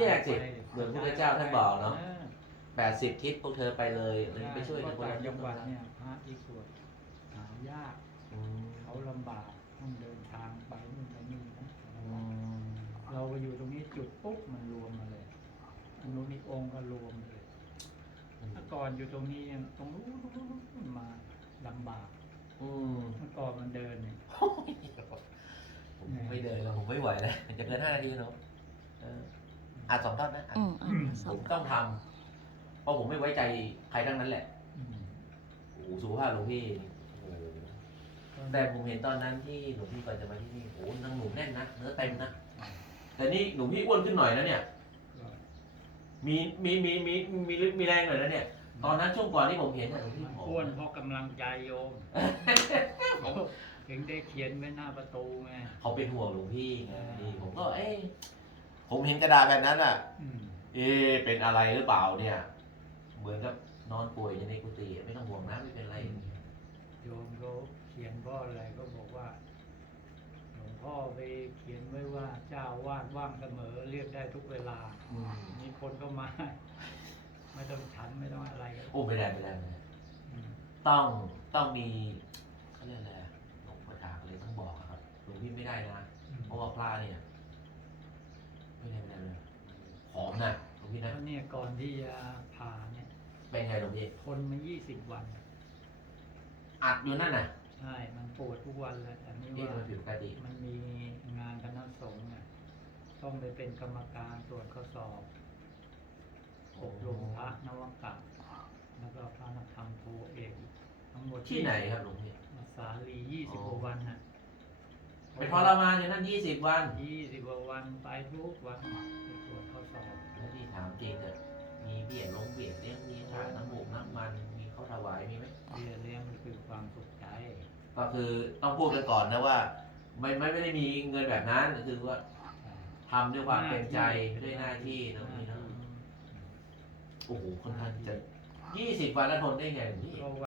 แยกสิเหมือนพระพุทธเจ้าท่านบอกเนาะออแปดสิบทิศพวกเธอไปเลยเลยไปช่วยเพกันราะคนต่าละงจังหวัดเนี่ยพระที่สวดหายากอืมเขาลำบากต้องเดินทางไปนู่นไปนี่นะอืมเราไปอยู่ตรงนี้จุดปุ๊บมันรวมมาเลยอันนู้นอีกองค์ก็รวมเลยเมื่อก่อนอยู่ตรงนี้ยังตรงนู้นมาลำบากอืมเมื่อก่อนมันเดินเนี่ยผมไม่เดินแล้วผมไม่ไหวแล้วจะเกินห้านาทีเนาะเอออะสองท่อนนะอะอืมอืมสผองมต้องทำเพราะผมไม่ไว้ใจใครทั้งนั้นแหละอืมโอ้โหสุขภาพหลวงพี่โอ้โหแต่ผมเห็นตอนนั้นที่หลวงพี่ก่อนจะมาที่นี่โอ้โหนังหนูแน่นนะเนื้อเต็มนะแต่นี่หลวงพี่อ้วนขึ้นหน่อยนะเนี่ยก็มีมีมีมีมีมีแรงหน่อยนะเนี่ย ตอนนั้นช่วงก่อนที่ผมเห็นน่ะหลวงพี่ผอมอ้วนเพราะกำลังใจโยมถึงได้เขียนไว้หน้าประตูไง เขาเป็นห่วงหลวงพี่ไงผมก็เอ๊ะ ผมเห็นกระดาษแบบนั้นอะ อืมเอ๊ะเป็นอะไรหรือเปล่าเนี่ย เหมือนกับนอนป่วยอยู่ในกุฏิไม่ต้องห่วงนะไม่เป็นไร โยมเขาเขียนเพราะอะไรก็บอกว่าหลวงพ่อไปเขียนไว้ว่าเจ้าวาดว่างเสมอเรียกได้ทุกเวลา อืมมีคนก็มา ไม่ต้องฉันไม่ต้องอะไรโอ้ไม่ได้ไม่ได้ไม่ได้อืมต้องต้องมีเขาเรียกอะไรอะหลวงพ่อดาก็เลยต้องบอกอะครับหลวงพี่ไม่ได้นะ เพราะว่าพระเนี่ยไม่ได้ไม่ได้ไม่ได้หอมนะหลวงพี่ แล้ นะ ว เนี่ยก่อนที่จะผ่าเนี่ยเป็นไงหลวงพี่ทนมายี่สิบวัน อัดอยู่นั่นน่ะใช่ มันปวดทุกวันเลยแต่นี่นี่ว่า มันผิดปกติมันมีงานคณะสงฆ์เนี่ยต้องไปเป็นกรรมการตรวจข้อสอบอบรมพระนวกะแล้วก็พระนักธรรมโทเอกทั้งหมดที่ไหนครับหลวงพี่ มาสาลียี่สิบกว่าวันน่ะไปทรมานอยู่นั่นยี่สิบวัน ยี่สิบกว่าวันไปทุกวันไปตรวจข้อ สอบแล้วที่ถามจริงเถอะมีเบี้ยลงเบี้ยเลี้ยงมีค่าน้ำมูกน้ำมัน มีข้าวถวายมีไหมเรียเลี้ยงมันคือความสุขใจ ก็คือต้องพูดกันก่อนนะว่า ไม่ไม่ไม่ได้มีเงินแบบนั้นคือว่าทำด้วยความเต็มใจด้วยหน้าที่นะพี่นะโอ้โหคนท่านจะยี่สิบวันแล้วทนได้ไงห